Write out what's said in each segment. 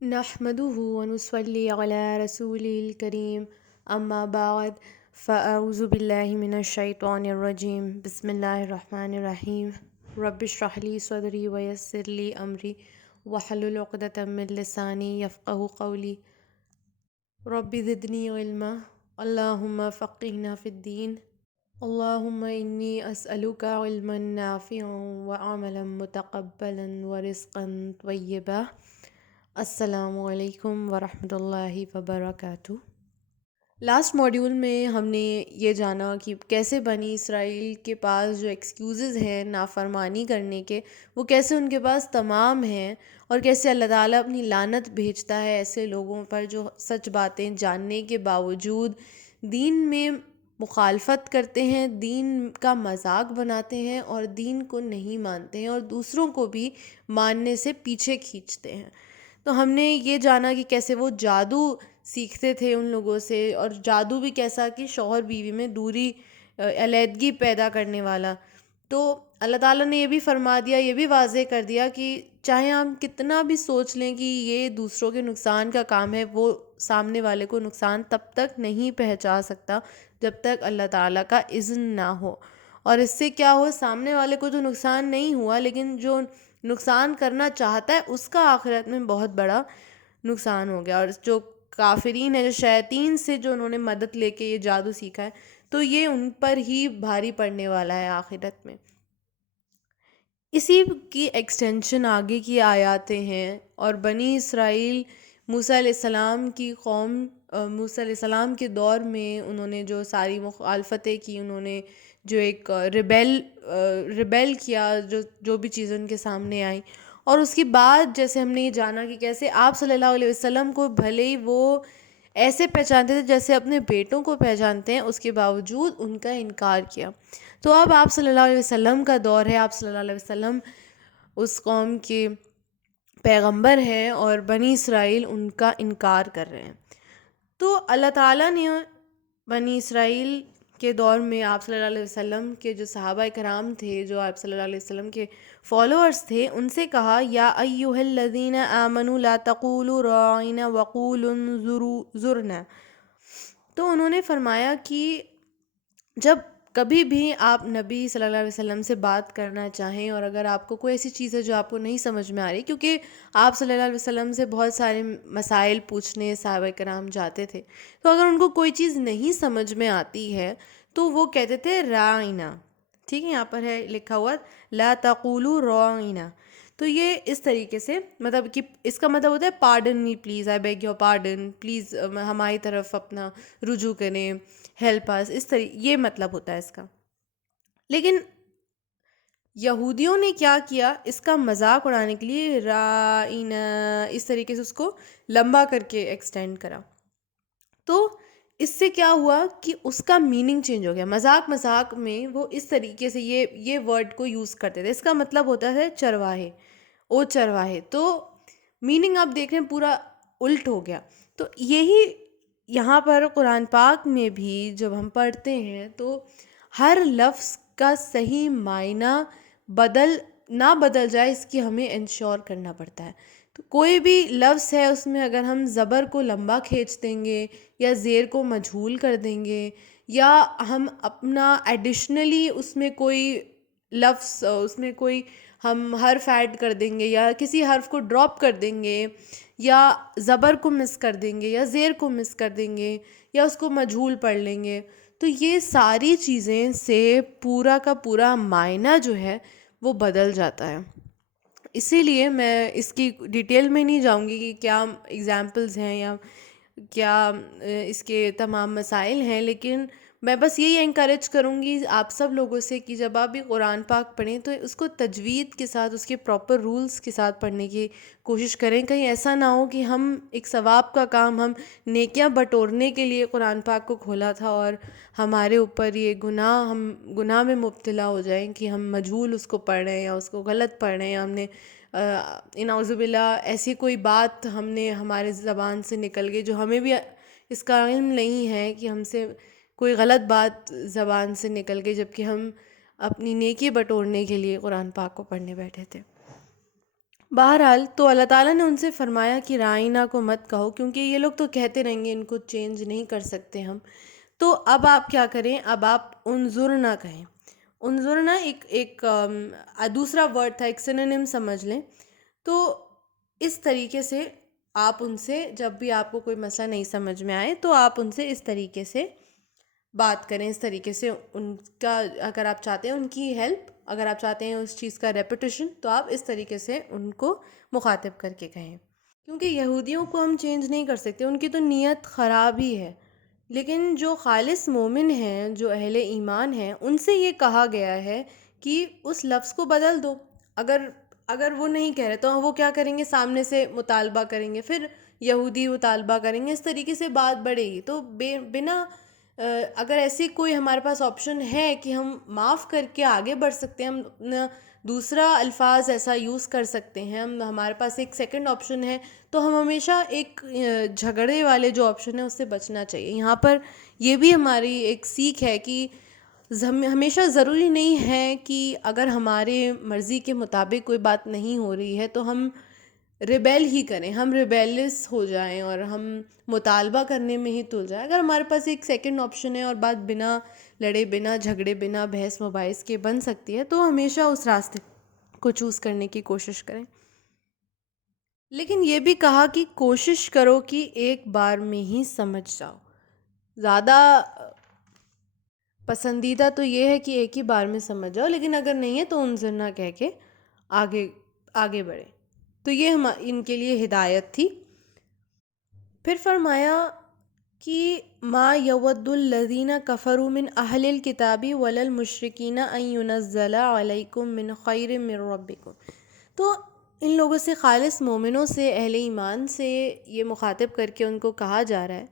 نحمده ونصلي على رسوله الكريم اما بعد فاعوذ بالله من الشیطان الرجیم بسم اللہ الرحمن الرحیم رب اشرح لي صدری ويسر لي امری واحلل عقدۃ من لسانی یفقهوا قولی رب زدنی علما اللهم فقهنا في الدین اللهم انی اسألک علما نافعا وعملا متقبلا ورزقا طیبا۔ السلام علیکم ورحمۃ اللہ وبرکاتہ۔ لاسٹ ماڈیول میں ہم نے یہ جانا کہ کیسے بنی اسرائیل کے پاس جو ایکسکیوزز ہیں نافرمانی کرنے کے، وہ کیسے ان کے پاس تمام ہیں، اور کیسے اللہ تعالیٰ اپنی لعنت بھیجتا ہے ایسے لوگوں پر جو سچ باتیں جاننے کے باوجود دین میں مخالفت کرتے ہیں، دین کا مذاق بناتے ہیں اور دین کو نہیں مانتے ہیں اور دوسروں کو بھی ماننے سے پیچھے کھینچتے ہیں۔ تو ہم نے یہ جانا کہ کیسے وہ جادو سیکھتے تھے ان لوگوں سے، اور جادو بھی کیسا کہ شوہر بیوی میں دوری، علیحدگی پیدا کرنے والا۔ تو اللہ تعالیٰ نے یہ بھی فرما دیا، یہ بھی واضح کر دیا کہ چاہے ہم کتنا بھی سوچ لیں کہ یہ دوسروں کے نقصان کا کام ہے، وہ سامنے والے کو نقصان تب تک نہیں پہنچا سکتا جب تک اللہ تعالیٰ کا اذن نہ ہو۔ اور اس سے کیا ہو، سامنے والے کو تو نقصان نہیں ہوا، لیکن جو نقصان کرنا چاہتا ہے اس کا آخرت میں بہت بڑا نقصان ہو گیا۔ اور جو کافرین ہے، جو شیاطین سے جو انہوں نے مدد لے کے یہ جادو سیکھا ہے، تو یہ ان پر ہی بھاری پڑنے والا ہے آخرت میں۔ اسی کی ایکسٹینشن آگے کی آیاتیں ہیں، اور بنی اسرائیل موسیٰ علیہ السلام کی قوم، موسیٰ علیہ السلام کے دور میں انہوں نے جو ساری مخالفتیں کی، انہوں نے جو ایک ریبیل کیا، جو بھی چیزیں ان کے سامنے آئیں، اور اس کے بعد جیسے ہم نے یہ جانا کہ کیسے آپ صلی اللہ علیہ وسلم کو بھلے ہی وہ ایسے پہچانتے تھے جیسے اپنے بیٹوں کو پہچانتے ہیں، اس کے باوجود ان کا انکار کیا۔ تو اب آپ صلی اللہ علیہ وسلم کا دور ہے، آپ صلی اللہ علیہ وسلم اس قوم کے پیغمبر ہیں اور بنی اسرائیل ان کا انکار کر رہے ہیں۔ تو اللہ تعالیٰ نے بنی اسرائیل کے دور میں آپ صلی اللہ علیہ وسلم کے جو صحابہ کرام تھے، جو آپ صلی اللہ علیہ وسلم کے فالوورز تھے، ان سے کہا یا ایھا الذین آمنوا لا تقولوا راعنا وقولوا انظرنا۔ تو انہوں نے فرمایا کہ جب کبھی بھی آپ نبی صلی اللہ علیہ وسلم سے بات کرنا چاہیں، اور اگر آپ کو کوئی ایسی چیز ہے جو آپ کو نہیں سمجھ میں آ رہی، کیونکہ آپ صلی اللہ علیہ وسلم سے بہت سارے مسائل پوچھنے صحابہ کرام جاتے تھے، تو اگر ان کو کوئی چیز نہیں سمجھ میں آتی ہے تو وہ کہتے تھے رائنا۔ ٹھیک ہے، یہاں پر ہے لکھا ہوا لا تقولوا رائنا۔ تو یہ اس طریقے سے مطلب کہ اس کا مطلب ہوتا ہے pardon me please, I beg your pardon, please ہماری طرف اپنا رجوع کریں، ہیلپ اس، اس طریقے یہ مطلب ہوتا ہے اس کا۔ لیکن یہودیوں نے کیا کیا، اس کا مذاق اڑانے کے لیے رائنا اس طریقے سے اس کو لمبا کر کے ایکسٹینڈ کرا۔ تو اس سے کیا ہوا کہ اس کا میننگ چینج ہو گیا، مذاق میں وہ اس طریقے سے یہ ورڈ کو یوز کرتے تھے۔ اس کا مطلب ہوتا ہے چرواہے، او چرواہے، تو میننگ آپ دیکھ رہے ہیں پورا الٹ ہو گیا۔ تو یہی یہاں پر قرآن پاک میں بھی جب ہم پڑھتے ہیں تو ہر لفظ کا صحیح معنی نہ بدل جائے، اس کی ہمیں انشور کرنا پڑتا ہے۔ تو کوئی بھی لفظ ہے، اس میں اگر ہم زبر کو لمبا کھینچ دیں گے یا زیر کو مجہول کر دیں گے، یا ہم اپنا ایڈیشنلی اس میں کوئی لفظ، اس میں کوئی ہم حرف ایڈ کر دیں گے، یا کسی حرف کو ڈراپ کر دیں گے، یا زبر کو مس کر دیں گے، یا زیر کو مس کر دیں گے، یا اس کو مجہول پڑھ لیں گے، تو یہ ساری چیزیں سے پورا کا پورا معنی جو ہے وہ بدل جاتا ہے۔ اسی لیے میں اس کی ڈیٹیل میں نہیں جاؤں گی کہ کیا ایگزامپلز ہیں یا کیا اس کے تمام مسائل ہیں، لیکن میں بس یہی انکریج کروں گی آپ سب لوگوں سے کہ جب آپ بھی قرآن پاک پڑھیں تو اس کو تجوید کے ساتھ، اس کے پراپر رولز کے ساتھ پڑھنے کی کوشش کریں۔ کہیں ایسا نہ ہو کہ ہم ایک ثواب کا کام، ہم نیکیاں بٹورنے کے لیے قرآن پاک کو کھولا تھا اور ہمارے اوپر یہ ہم گناہ میں مبتلا ہو جائیں کہ ہم مجہول اس کو پڑھ رہے ہیں یا اس کو غلط پڑھ رہے ہیں، ہم نے نعوذ باللہ ایسی کوئی بات ہم نے ہمارے زبان سے نکل گئی جو ہمیں بھی اس کا علم نہیں ہے کہ ہم سے کوئی غلط بات زبان سے نکل گئی، جبکہ ہم اپنی نیکی بٹورنے کے لیے قرآن پاک کو پڑھنے بیٹھے تھے۔ بہرحال تو اللہ تعالیٰ نے ان سے فرمایا کہ رائنا کو مت کہو، کیونکہ یہ لوگ تو کہتے رہیں گے، ان کو چینج نہیں کر سکتے ہم. تو اب آپ کیا کریں، اب آپ انظرنا کہیں. انظرنا ایک دوسرا ورڈ تھا، ایک سینونیم سمجھ لیں. تو اس طریقے سے آپ ان سے جب بھی آپ کو کوئی مسئلہ نہیں سمجھ میں آئے تو آپ ان سے اس طریقے سے بات کریں، اس طریقے سے ان کا، اگر آپ چاہتے ہیں ان کی ہیلپ، اگر آپ چاہتے ہیں اس چیز کا ریپیٹیشن، تو آپ اس طریقے سے ان کو مخاطب کر کے کہیں. کیونکہ یہودیوں کو ہم چینج نہیں کر سکتے، ان کی تو نیت خراب ہی ہے. لیکن جو خالص مومن ہیں، جو اہل ایمان ہیں، ان سے یہ کہا گیا ہے کہ اس لفظ کو بدل دو. اگر وہ نہیں کہہ رہے تو وہ کیا کریں گے، سامنے سے مطالبہ کریں گے، پھر یہودی مطالبہ کریں گے، اس طریقے سے بات بڑھے گی. تو بنا اگر ایسی کوئی ہمارے پاس آپشن ہے کہ ہم معاف کر کے آگے بڑھ سکتے ہیں، ہم اپنا دوسرا الفاظ ایسا یوز کر سکتے ہیں، ہمارے پاس ایک سیکنڈ آپشن ہے، تو ہم ہمیشہ ایک جھگڑے والے جو آپشن ہے اس سے بچنا چاہیے. یہاں پر یہ بھی ہماری ایک سیکھ ہے کہ ہمیشہ ضروری نہیں ہے کہ اگر ہمارے مرضی کے مطابق کوئی بات نہیں ہو رہی ہے تو ہم ریبیل ہی کریں، ہم ریبیلس ہو جائیں اور ہم مطالبہ کرنے میں ہی تل جائیں. اگر ہمارے پاس ایک سیکنڈ آپشن ہے اور بات بنا لڑے، بنا جھگڑے، بنا بحث مباحث کے بن سکتی ہے، تو ہمیشہ اس راستے کو چوز کرنے کی کوشش کریں. لیکن یہ بھی کہا کہ کوشش کرو کہ ایک بار میں ہی سمجھ جاؤ. زیادہ پسندیدہ تو یہ ہے کہ ایک ہی بار میں سمجھ جاؤ، لیکن اگر نہیں ہے تو انظرنا کہہ کے آگے بڑھے. تو یہ ان کے لیے ہدایت تھی. پھر فرمایا کہ ما یود الذین کفروا من اہل الکتاب ولا المشرکین ان ینزل علیکم من خیر من ربکم. تو ان لوگوں سے، خالص مومنوں سے، اہل ایمان سے یہ مخاطب کر کے ان کو کہا جا رہا ہے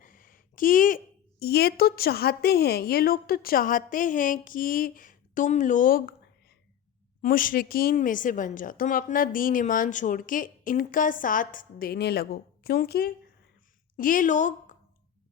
کہ یہ تو چاہتے ہیں، یہ لوگ تو چاہتے ہیں کہ تم لوگ مشرکین میں سے بن جاؤ، تم اپنا دین ایمان چھوڑ کے ان کا ساتھ دینے لگو، کیونکہ یہ لوگ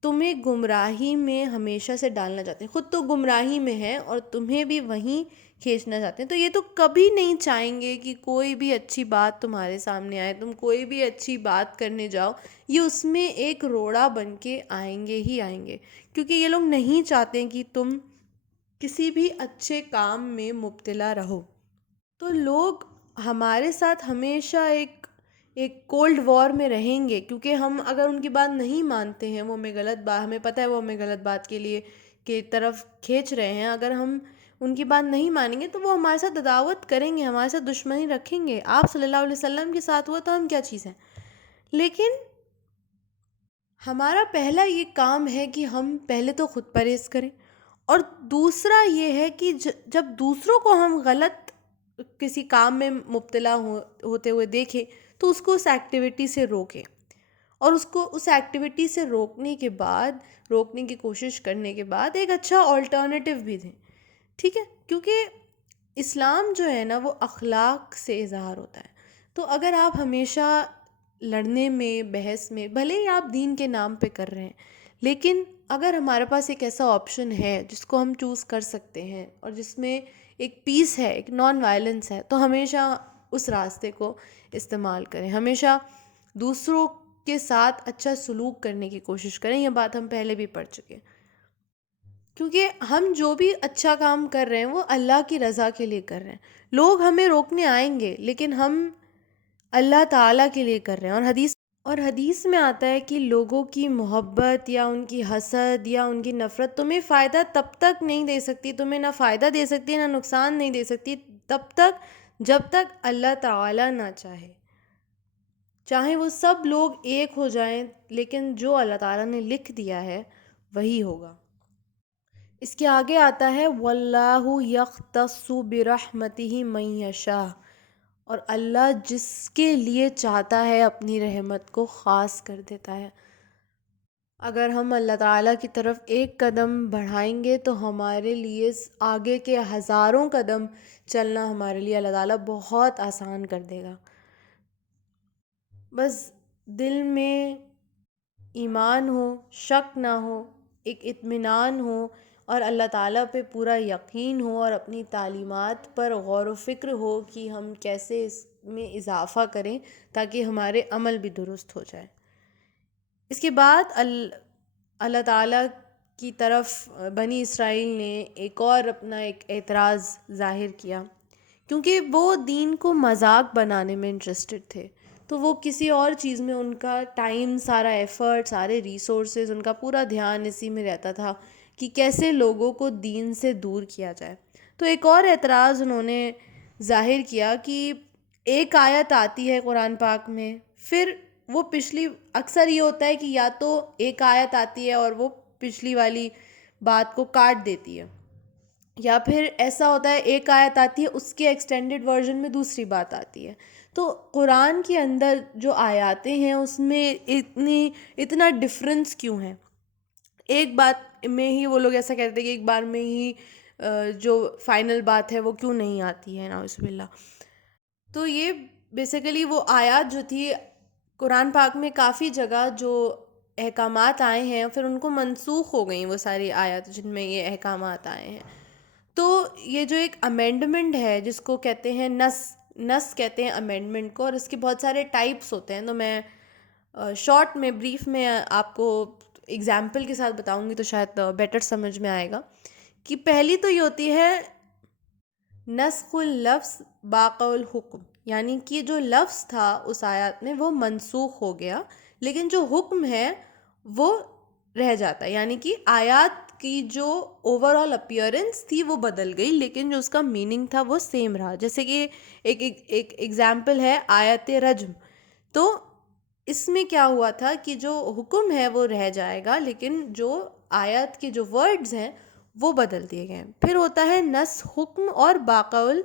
تمہیں گمراہی میں ہمیشہ سے ڈالنا چاہتے ہیں، خود تو گمراہی میں ہیں اور تمہیں بھی وہیں کھینچنا چاہتے ہیں. تو یہ تو کبھی نہیں چاہیں گے کہ کوئی بھی اچھی بات تمہارے سامنے آئے، تم کوئی بھی اچھی بات کرنے جاؤ، یہ اس میں ایک روڑا بن کے آئیں گے ہی آئیں گے. کیونکہ یہ لوگ نہیں چاہتے کہ تم کسی بھی اچھے کام میں مبتلا رہو. تو لوگ ہمارے ساتھ ہمیشہ ایک کولڈ وار میں رہیں گے، کیونکہ ہم اگر ان کی بات نہیں مانتے ہیں، وہ ہمیں غلط بات، ہمیں پتہ ہے وہ ہمیں غلط بات کے لیے کی طرف کھینچ رہے ہیں، اگر ہم ان کی بات نہیں مانیں گے تو وہ ہمارے ساتھ عداوت کریں گے، ہمارے ساتھ دشمنی رکھیں گے. آپ صلی اللہ علیہ وسلم کے ساتھ ہوا تو ہم کیا چیز ہیں. لیکن ہمارا پہلا یہ کام ہے کہ ہم پہلے تو خود پرہیز کریں، اور دوسرا یہ ہے کہ جب دوسروں کو ہم غلط کسی کام میں مبتلا ہوتے ہوئے دیکھیں تو اس کو اس ایکٹیویٹی سے روکیں، اور اس کو اس ایکٹیویٹی سے روکنے کی کوشش کرنے کے بعد ایک اچھا آلٹرنیٹیو بھی دیں. ٹھیک ہے، کیونکہ اسلام جو ہے نا وہ اخلاق سے اظہار ہوتا ہے. تو اگر آپ ہمیشہ لڑنے میں، بحث میں، بھلے ہی آپ دین کے نام پہ کر رہے ہیں، لیکن اگر ہمارے پاس ایک ایسا آپشن ہے جس کو ہم چوز کر سکتے ہیں اور جس میں ایک پیس ہے، ایک نان وائلنس ہے، تو ہمیشہ اس راستے کو استعمال کریں. ہمیشہ دوسروں کے ساتھ اچھا سلوک کرنے کی کوشش کریں. یہ بات ہم پہلے بھی پڑھ چکے ہیں. کیونکہ ہم جو بھی اچھا کام کر رہے ہیں وہ اللہ کی رضا کے لیے کر رہے ہیں. لوگ ہمیں روکنے آئیں گے لیکن ہم اللہ تعالیٰ کے لیے کر رہے ہیں. اور حدیث میں آتا ہے کہ لوگوں کی محبت یا ان کی حسد یا ان کی نفرت تمہیں فائدہ تب تک نہیں دے سکتی، تمہیں نہ فائدہ دے سکتی نہ نقصان نہیں دے سکتی، تب تک جب تک اللہ تعالیٰ نہ چاہے وہ سب لوگ ایک ہو جائیں، لیکن جو اللہ تعالیٰ نے لکھ دیا ہے وہی ہوگا. اس کے آگے آتا ہے واللہ یختص برحمتہ من یشاء، اور اللہ جس کے لیے چاہتا ہے اپنی رحمت کو خاص کر دیتا ہے. اگر ہم اللہ تعالیٰ کی طرف ایک قدم بڑھائیں گے تو ہمارے لیے آگے کے ہزاروں قدم چلنا ہمارے لیے اللہ تعالیٰ بہت آسان کر دے گا. بس دل میں ایمان ہو، شک نہ ہو، ایک اطمینان ہو، اور اللہ تعالیٰ پہ پورا یقین ہو، اور اپنی تعلیمات پر غور و فکر ہو کہ ہم کیسے اس میں اضافہ کریں تاکہ ہمارے عمل بھی درست ہو جائے۔ اس کے بعد اللہ تعالیٰ کی طرف بنی اسرائیل نے ایک اور اپنا ایک اعتراض ظاہر کیا، کیونکہ وہ دین کو مذاق بنانے میں انٹرسٹڈ تھے، تو وہ کسی اور چیز میں ان کا ٹائم، سارا ایفرٹ، سارے ریسورسز، ان کا پورا دھیان اسی میں رہتا تھا کہ کیسے لوگوں کو دین سے دور کیا جائے۔ تو ایک اور اعتراض انہوں نے ظاہر کیا کہ ایک آیت آتی ہے قرآن پاک میں، پھر وہ پچھلی، اکثر یہ ہوتا ہے کہ یا تو ایک آیت آتی ہے اور وہ پچھلی والی بات کو کاٹ دیتی ہے، یا پھر ایسا ہوتا ہے ایک آیت آتی ہے اس کے ایکسٹینڈڈ ورژن میں دوسری بات آتی ہے۔ تو قرآن کے اندر جو آیاتیں ہیں اس میں اتنا ڈفرینس کیوں ہے؟ ایک بات میں ہی وہ لوگ ایسا کہتے ہیں کہ ایک بار میں ہی جو فائنل بات ہے وہ کیوں نہیں آتی ہے، نعوذ باللہ۔ تو یہ بیسیکلی وہ آیات جو تھی قرآن پاک میں کافی جگہ جو احکامات آئے ہیں پھر ان کو منسوخ ہو گئیں وہ ساری آیات جن میں یہ احکامات آئے ہیں۔ تو یہ جو ایک امینڈمنٹ ہے جس کو کہتے ہیں نس کہتے ہیں امینڈمنٹ کو، اور اس کے بہت سارے ٹائپس ہوتے ہیں، تو میں شارٹ میں، بریف میں آپ کو ایگزامپل کے ساتھ بتاؤں گی تو شاید بیٹر سمجھ میں آئے گا۔ کہ پہلی تو یہ ہوتی ہے نسخ اللفظ باقی الحکم، یعنی کہ جو لفظ تھا اس آیات میں وہ منسوخ ہو گیا لیکن جو حکم ہے وہ رہ جاتا ہے، یعنی کہ آیات کی جو اوور آل اپیئرنس تھی وہ بدل گئی لیکن جو اس کا میننگ تھا وہ سیم رہا۔ جیسے کہ ایک ایگزامپل ہے آیت رجم، تو اس میں کیا ہوا تھا کہ جو حکم ہے وہ رہ جائے گا لیکن جو آیت کے جو ورڈز ہیں وہ بدل دیے گئے۔ پھر ہوتا ہے نسخ حکم اور باقی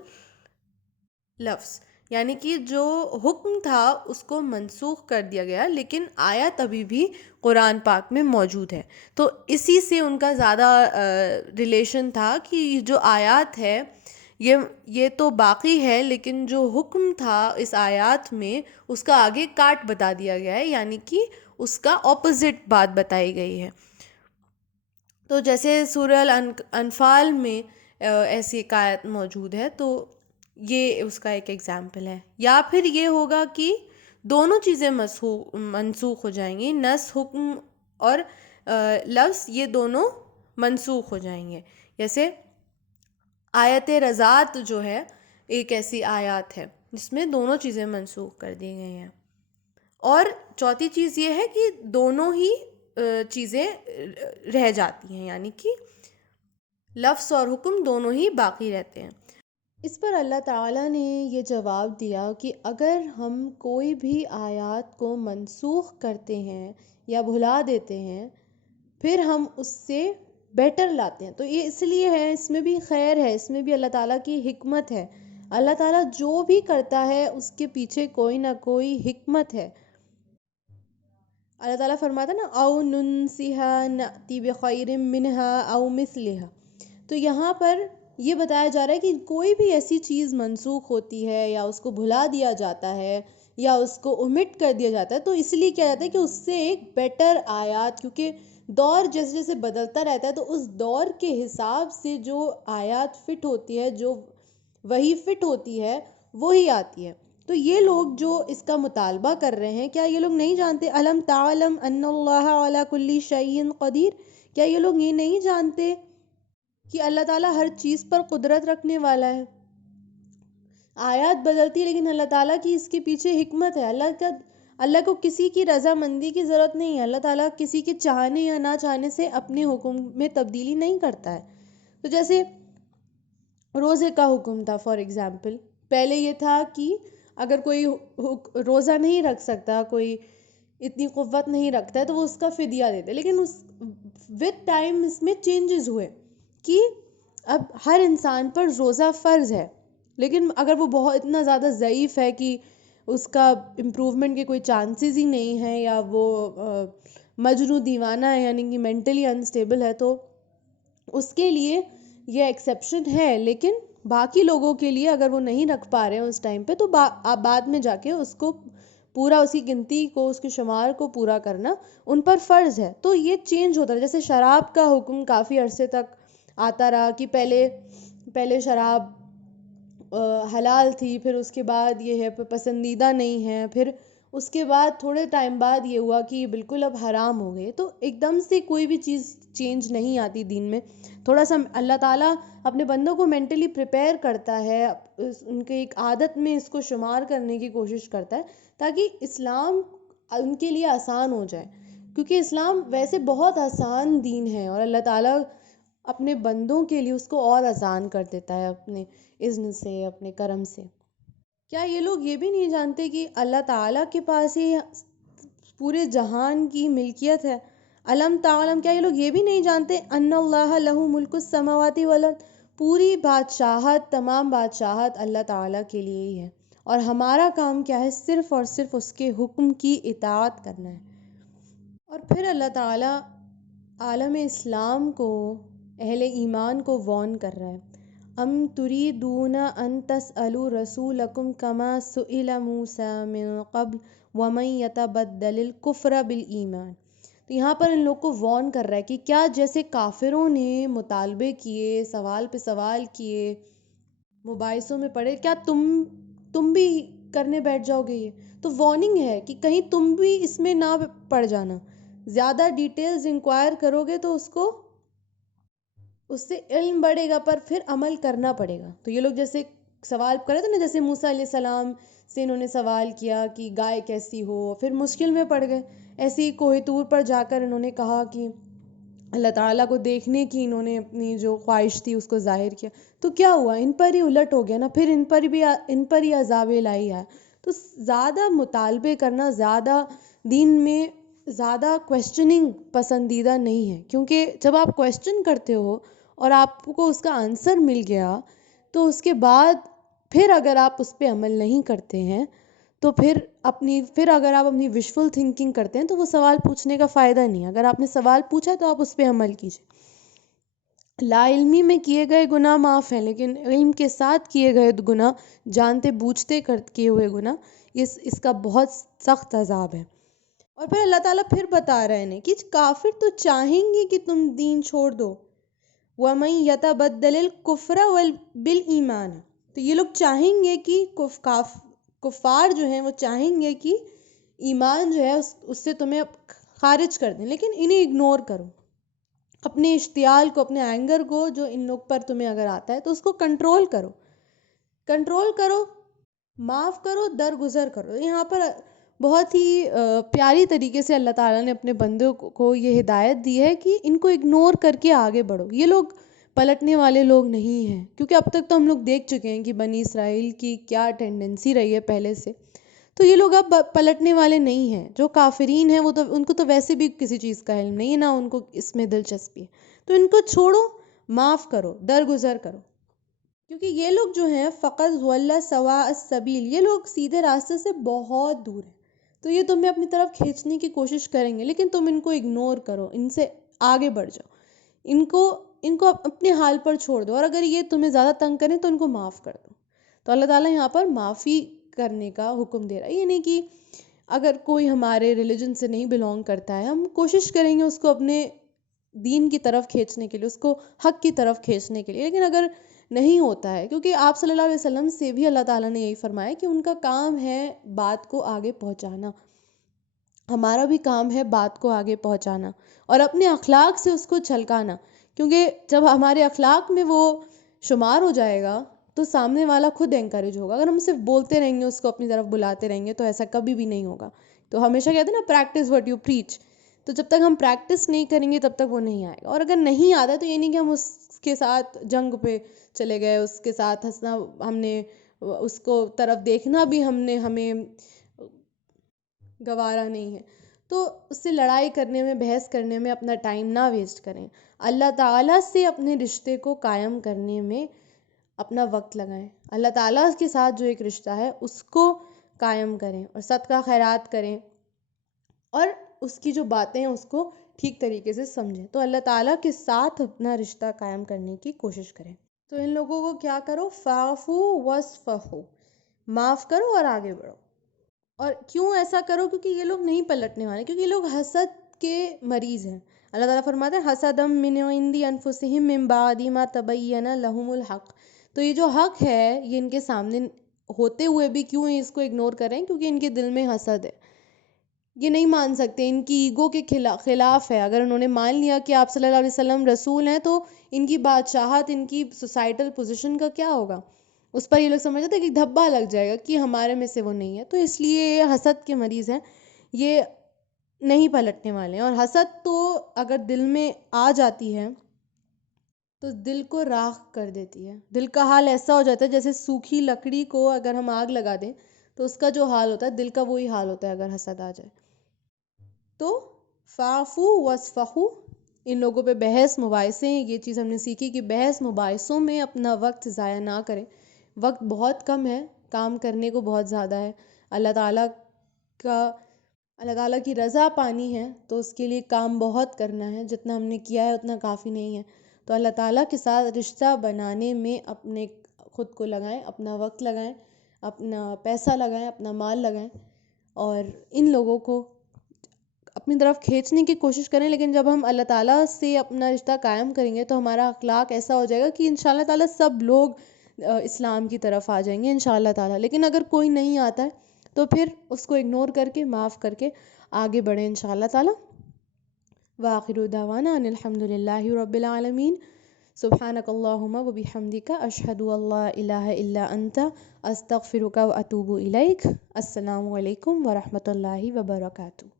لفظ، یعنی کہ جو حکم تھا اس کو منسوخ کر دیا گیا لیکن آیت ابھی بھی قرآن پاک میں موجود ہے۔ تو اسی سے ان کا زیادہ ریلیشن تھا کہ جو آیات ہے یہ تو باقی ہے لیکن جو حکم تھا اس آیات میں اس کا آگے کاٹ بتا دیا گیا ہے، یعنی کہ اس کا اپوزٹ بات بتائی گئی ہے۔ تو جیسے سورہ الانفال میں ایسی ایک آیت موجود ہے، تو یہ اس کا ایک ایگزامپل ہے۔ یا پھر یہ ہوگا کہ دونوں چیزیں منسوخ ہو جائیں گی، نسخ حکم اور لفظ یہ دونوں منسوخ ہو جائیں گے۔ جیسے آیت رضاعت جو ہے ایک ایسی آیات ہے جس میں دونوں چیزیں منسوخ کر دی گئی ہیں۔ اور چوتھی چیز یہ ہے کہ دونوں ہی چیزیں رہ جاتی ہیں، یعنی کہ لفظ اور حکم دونوں ہی باقی رہتے ہیں۔ اس پر اللہ تعالیٰ نے یہ جواب دیا کہ اگر ہم کوئی بھی آیات کو منسوخ کرتے ہیں یا بھلا دیتے ہیں پھر ہم اس سے بیٹر لاتے ہیں، تو یہ اس لیے ہے، اس میں بھی خیر ہے، اس میں بھی اللہ تعالیٰ کی حکمت ہے۔ اللہ تعالیٰ جو بھی کرتا ہے اس کے پیچھے کوئی نہ کوئی حکمت ہے۔ اللہ تعالیٰ فرماتا نا او ننسیہا نأتی بخیر منہا او مثلہا، تو یہاں پر یہ بتایا جا رہا ہے کہ کوئی بھی ایسی چیز منسوخ ہوتی ہے یا اس کو بھلا دیا جاتا ہے یا اس کو omit کر دیا جاتا ہے تو اس لیے کیا جاتا ہے کہ اس سے ایک بیٹر آیات، کیونکہ دور جیسے جیسے بدلتا رہتا ہے تو اس دور کے حساب سے جو آیات فٹ ہوتی ہے، جو وہی فٹ ہوتی ہے وہی آتی ہے۔ تو یہ لوگ جو اس کا مطالبہ کر رہے ہیں، کیا یہ لوگ نہیں جانتے الم تعلم ان اللہ علی کل شیء قدیر؟ کیا یہ لوگ یہ نہیں جانتے کہ اللہ تعالیٰ ہر چیز پر قدرت رکھنے والا ہے؟ آیات بدلتی لیکن اللہ تعالیٰ کی اس کے پیچھے حکمت ہے۔ اللہ کو کسی کی رضامندی کی ضرورت نہیں ہے، اللہ تعالیٰ کسی کے چاہنے یا نہ چاہنے سے اپنے حکم میں تبدیلی نہیں کرتا ہے۔ تو جیسے روزے کا حکم تھا فار ایگزامپل، پہلے یہ تھا کہ اگر کوئی روزہ نہیں رکھ سکتا، کوئی اتنی قوت نہیں رکھتا ہے تو وہ اس کا فدیہ دیتے، لیکن وتھ ٹائم اس میں چینجز ہوئے کہ اب ہر انسان پر روزہ فرض ہے، لیکن اگر وہ بہت اتنا زیادہ ضعیف ہے کہ اس کا امپروومنٹ کے کوئی چانسز ہی نہیں ہے یا وہ مجنون دیوانہ ہے یعنی کہ مینٹلی انسٹیبل ہے، تو اس کے لیے یہ ایکسیپشن ہے۔ لیکن باقی لوگوں کے لیے اگر وہ نہیں رکھ پا رہے ہیں اس ٹائم پہ تو بعد میں جا کے اس کو پورا، اسی گنتی کو، اس کے شمار کو پورا کرنا ان پر فرض ہے۔ تو یہ چینج ہوتا ہے۔ جیسے شراب کا حکم کافی عرصے تک آتا رہا کہ پہلے شراب حلال تھی، پھر اس کے بعد یہ ہے پسندیدہ نہیں ہے، پھر اس کے بعد تھوڑے ٹائم بعد یہ ہوا کہ یہ بالکل اب حرام ہو گئے. تو ایک دم سے کوئی بھی چیز چینج نہیں آتی دین میں. تھوڑا سا اللہ تعالیٰ اپنے بندوں کو مینٹلی پریپیئر کرتا ہے، ان کے ایک عادت میں اس کو شمار کرنے کی کوشش کرتا ہے تاکہ اسلام ان کے لیے آسان ہو جائے، کیونکہ اسلام ویسے بہت آسان دین ہے اور اللہ تعالیٰ اپنے بندوں کے لیے اس کو اور آسان کر دیتا ہے اپنے اذن سے، اپنے کرم سے. کیا یہ لوگ یہ بھی نہیں جانتے کہ اللہ تعالیٰ کے پاس ہی پورے جہان کی ملکیت ہے؟ علم تعلم، کیا یہ لوگ یہ بھی نہیں جانتے ان اللہ لہ ملک السماوات والارض، پوری بادشاہت، تمام بادشاہت اللہ تعالیٰ کے لیے ہی ہے، اور ہمارا کام کیا ہے؟ صرف اور صرف اس کے حکم کی اطاعت کرنا ہے. اور پھر اللہ تعالیٰ عالم اسلام کو، اہل ایمان کو وارن کر رہا ہے. ام تریدون ان تسألوا رسولکم کما سئل موسیٰ من قبل ومن یتبدل الکفر بالایمان. تو یہاں پر ان لوگ کو وارن کر رہا ہے کہ کیا جیسے کافروں نے مطالبے کیے، سوال پہ سوال کیے، مباحثوں میں پڑے، کیا تم بھی کرنے بیٹھ جاؤ گے؟ یہ تو وارننگ ہے کہ کہیں تم بھی اس میں نہ پڑ جانا. زیادہ ڈیٹیلز انکوائر کرو گے تو اس سے علم بڑھے گا، پر پھر عمل کرنا پڑے گا. تو یہ لوگ جیسے سوال کرے تھے نا، جیسے موسیٰ علیہ السلام سے انہوں نے سوال کیا کہ گائے کیسی ہو، پھر مشکل میں پڑ گئے. ایسے ہی کوہ طور پر جا کر انہوں نے کہا کہ اللہ تعالیٰ کو دیکھنے کی انہوں نے اپنی جو خواہش تھی اس کو ظاہر کیا، تو کیا ہوا؟ ان پر ہی الٹ ہو گیا نا، پھر ان پر ہی عذاب الہی آیا. تو زیادہ مطالبے کرنا، زیادہ دین میں زیادہ کویسچننگ پسندیدہ نہیں ہے، کیونکہ جب آپ کویسچن کرتے ہو اور آپ کو اس کا آنسر مل گیا تو اس کے بعد پھر اگر آپ اس پہ عمل نہیں کرتے ہیں تو پھر اگر آپ اپنی وشفل تھنکنگ کرتے ہیں تو وہ سوال پوچھنے کا فائدہ نہیں ہے. اگر آپ نے سوال پوچھا تو آپ اس پہ عمل کیجیے. لا علمی میں کیے گئے گناہ معاف ہیں، لیکن علم کے ساتھ کیے گئے گناہ، جانتے بوجھتے کیے ہوئے گناہ، اس کا بہت سخت عذاب ہے. اور پھر اللہ تعالیٰ پھر بتا رہے ہیں کہ کافر تو چاہیں گے کہ تم دین چھوڑ دو. وَمَن يَتَبَدَّلِ الْكُفْرَ بِالْإِيمَانِ، تو یہ لوگ چاہیں گے کہ کفار جو ہیں وہ چاہیں گے کہ ایمان جو ہے اس سے تمہیں خارج کر دیں، لیکن انہیں اگنور کرو. اپنے اشتعال کو، اپنے اینگر کو جو ان لوگ پر تمہیں اگر آتا ہے تو اس کو کنٹرول کرو، معاف کرو، درگزر کرو. یہاں پر بہت ہی پیاری طریقے سے اللہ تعالیٰ نے اپنے بندوں کو یہ ہدایت دی ہے کہ ان کو اگنور کر کے آگے بڑھو. یہ لوگ پلٹنے والے لوگ نہیں ہیں، کیونکہ اب تک تو ہم لوگ دیکھ چکے ہیں کہ بنی اسرائیل کی کیا ٹینڈنسی رہی ہے پہلے سے. تو یہ لوگ اب پلٹنے والے نہیں ہیں. جو کافرین ہیں وہ تو ان کو تو ویسے بھی کسی چیز کا علم نہیں ہے، نہ ان کو اس میں دلچسپی ہے. تو ان کو چھوڑو، معاف کرو، درگزر کرو، کیونکہ یہ لوگ جو ہیں فقط ضل سواء السبیل، یہ لوگ سیدھے راستے سے بہت دور ہیں. تو یہ تمہیں اپنی طرف کھینچنے کی کوشش کریں گے، لیکن تم ان کو اگنور کرو، ان سے آگے بڑھ جاؤ، ان کو اپنے حال پر چھوڑ دو، اور اگر یہ تمہیں زیادہ تنگ کریں تو ان کو معاف کر دو. تو اللہ تعالیٰ یہاں پر معافی کرنے کا حکم دے رہا ہے. یہ نہیں کہ اگر کوئی ہمارے ریلیجن سے نہیں بلونگ کرتا ہے، ہم کوشش کریں گے اس کو اپنے دین کی طرف کھینچنے کے لیے، اس کو حق کی طرف کھینچنے کے لیے. لیکن اگر نہیں ہوتا ہے، کیونکہ آپ صلی اللہ علیہ وسلم سے بھی اللہ تعالیٰ نے یہی فرمایا کہ ان کا کام ہے بات کو آگے پہنچانا. ہمارا بھی کام ہے بات کو آگے پہنچانا اور اپنے اخلاق سے اس کو چھلکانا، کیونکہ جب ہمارے اخلاق میں وہ شمار ہو جائے گا تو سامنے والا خود انکریج ہوگا. اگر ہم صرف بولتے رہیں گے، اس کو اپنی طرف بلاتے رہیں گے، تو ایسا کبھی بھی نہیں ہوگا. تو ہمیشہ کہتے ہیں نا، پریکٹس وٹ یو پریچ. تو جب تک ہم پریکٹس نہیں کریں گے تب تک وہ نہیں آئے گا. اور اگر نہیں آتا تو یہ نہیں کہ ہم اس کے ساتھ جنگ پہ چلے گئے، اس کے ساتھ ہنسنا، ہم نے اس کو طرف دیکھنا بھی ہمیں گوارا نہیں ہے. تو اس سے لڑائی کرنے میں، بحث کرنے میں اپنا ٹائم نہ ویسٹ کریں. اللہ تعالیٰ سے اپنے رشتے کو قائم کرنے میں اپنا وقت لگائیں. اللہ تعالیٰ کے ساتھ جو ایک رشتہ ہے اس کو قائم کریں، اور صدقہ خیرات کریں، اور اس کی جو باتیں ہیں اس کو ٹھیک طریقے سے سمجھیں. تو اللہ تعالیٰ کے ساتھ اپنا رشتہ قائم کرنے کی کوشش کریں. تو ان لوگوں کو کیا کرو؟ فاعفوا واصفحوا، معاف کرو اور آگے بڑھو. اور کیوں ایسا کرو؟ کیونکہ یہ لوگ نہیں پلٹنے والے، کیونکہ یہ لوگ حسد کے مریض ہیں. اللہ تعالیٰ فرماتے ہیں حسدم من عند انفسہم من بعد ما تبین لہم الحق. تو یہ جو حق ہے یہ ان کے سامنے ہوتے ہوئے بھی کیوں اس کو اگنور کریں؟ کیونکہ ان کے دل میں حسد ہے، یہ نہیں مان سکتے، ان کی ایگو کے خلاف ہے۔ اگر انہوں نے مان لیا کہ آپ صلی اللہ علیہ وسلم رسول ہیں تو ان کی بادشاہت، ان کی سوسائٹل پوزیشن کا کیا ہوگا؟ اس پر یہ لوگ سمجھتے ہیں کہ دھبا لگ جائے گا کہ ہمارے میں سے وہ نہیں ہے، تو اس لیے یہ حسد کے مریض ہیں، یہ نہیں پلٹنے والے ہیں۔ اور حسد تو اگر دل میں آ جاتی ہے تو دل کو راکھ کر دیتی ہے، دل کا حال ایسا ہو جاتا ہے جیسے سوکھی لکڑی کو اگر ہم آگ لگا دیں تو اس کا جو حال ہوتا ہے دل کا وہی حال ہوتا ہے اگر حسد آ جائے۔ تو فاعفو واصفحو، ان لوگوں پہ بحث مباحثے، یہ چیز ہم نے سیکھی کہ بحث مباحثوں میں اپنا وقت ضائع نہ کریں، وقت بہت کم ہے، کام کرنے کو بہت زیادہ ہے، اللہ تعالیٰ کی رضا پانی ہے تو اس کے لیے کام بہت کرنا ہے، جتنا ہم نے کیا ہے اتنا کافی نہیں ہے، تو اللہ تعالیٰ کے ساتھ رشتہ بنانے میں اپنے خود کو لگائیں، اپنا وقت لگائیں، اپنا پیسہ لگائیں، اپنا مال لگائیں، اور ان لوگوں کو اپنی طرف کھینچنے کی کوشش کریں۔ لیکن جب ہم اللہ تعالیٰ سے اپنا رشتہ قائم کریں گے تو ہمارا اخلاق ایسا ہو جائے گا کہ انشاءاللہ تعالیٰ سب لوگ اسلام کی طرف آ جائیں گے انشاءاللہ تعالیٰ۔ لیکن اگر کوئی نہیں آتا ہے تو پھر اس کو اگنور کر کے، معاف کر کے آگے بڑھیں انشاءاللہ تعالیٰ۔ وآخر دعوانا ان الحمد للہ رب العالمین، سبحانک اللہم وبحمدک، اشہد ان لا الہ الا انت، استغفرک واتوب الیک۔ السلام علیکم ورحمۃ اللہ وبرکاتہ۔